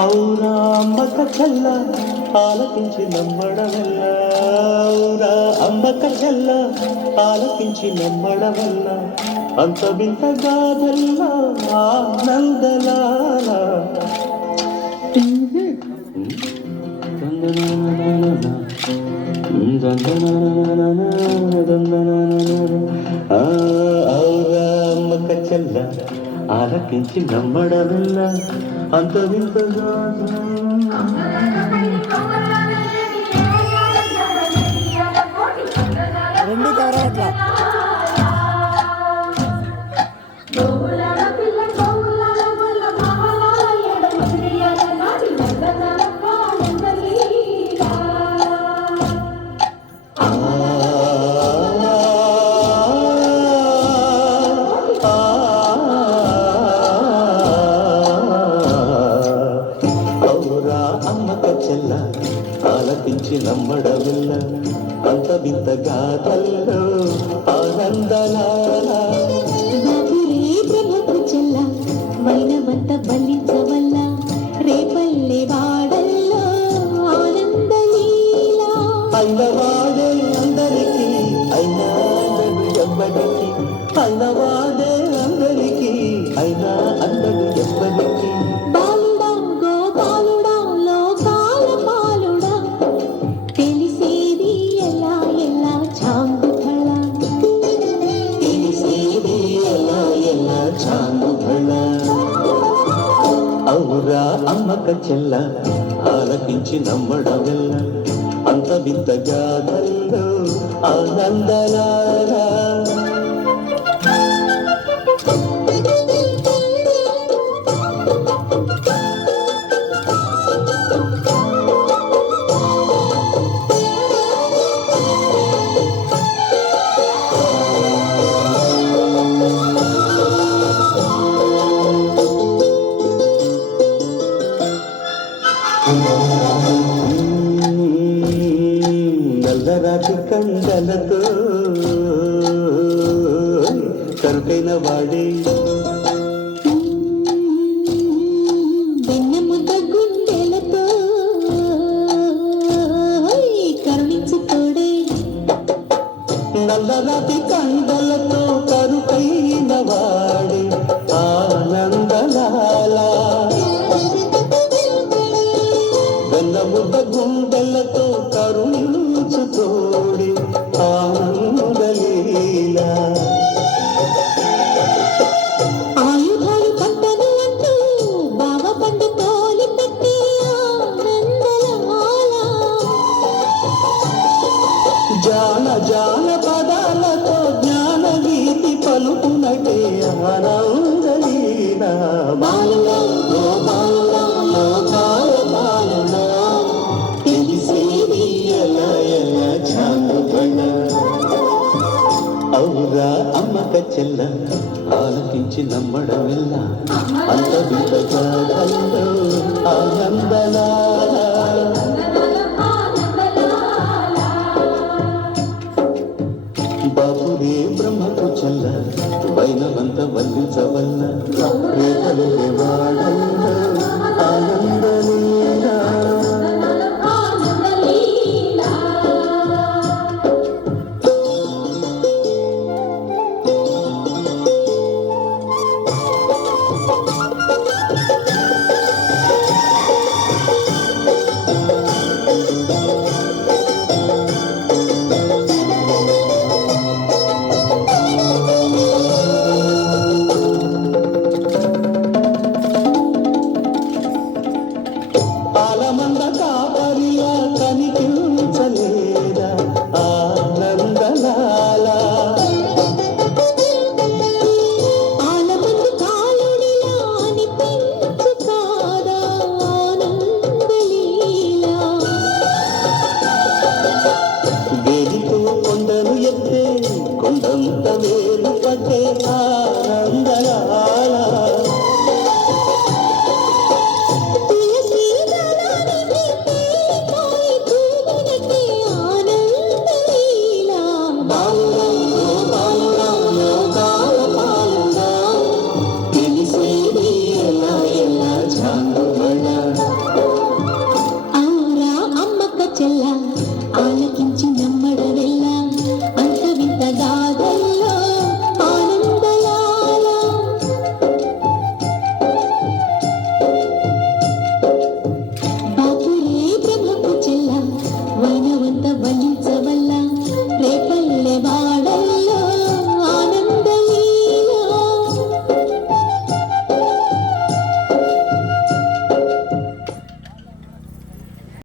ఔరా అమ్మక చల్ల ఆలకించి నమ్మడవల్ల ఔరా అమ్మక చల్ల ఆలకించి నమ్మడవల్ల అంత వింత గాథల్ల ఆనందలాల ఔరా అమ్మక చల్ల ఆలకించి నమ్మడవల్ల అంత వింతగా రెండు కవర్ అట్లా ఆలకించి నమ్మడవిల్ల అంత వింత గాథల్లో ఆనందలాల బ్రహ్మకు చెల్ల వైనవంత బలించవల్ల రేపల్లె వాడల్లో ఆనందలీలా అయినవాడే అందరికీ అయినా అందడు ఎవ్వడికి అయినవాడే అందరికీ అయినా అందడు ఎవ్వడికి బాలుడా గోపాలుడా లోకాల పాలుడా తెలిసేది ఎలా ఎలా చాంగుఫళ తెలిసేది ఎలా ఎలా చాంగుఫళ ఔరా అమ్మక చెల్ల ఆలకించి నమ్మడవల్ల అంత వింత గాథల్లో ఆనందలాల నల్లరాతి కండలతో కరుకైన వాడే వెన్నెముద్ద గుండెలతో కరుణించుకోడే నల్లరాతి కండలతో కరుకైన వాడే ఆనందలాల వెన్నముద్ద గుండెలతో కరుణించుకోడే ఆనందలీలా ఆయుధాలు పట్టను అంటూ బావ పండు తోలి పెట్టి ఆనందలాల జాన జాన పదాలతో జ్ఞాన గీతి పలుకునటే ఆనందలీలా బాలుడా గోపాలుడా లోకాల పాలనా తెలిసేది ఎలా ఎలా చాంగుబడ ఔరా అమ్మక చెల్ల ఆలకించి నమ్మడమిల్ల అంత వింతగా కల్లో ఆనందలాల బాపురే బ్రహ్మకు చల్ల వైనవంత వల్లించవల్ల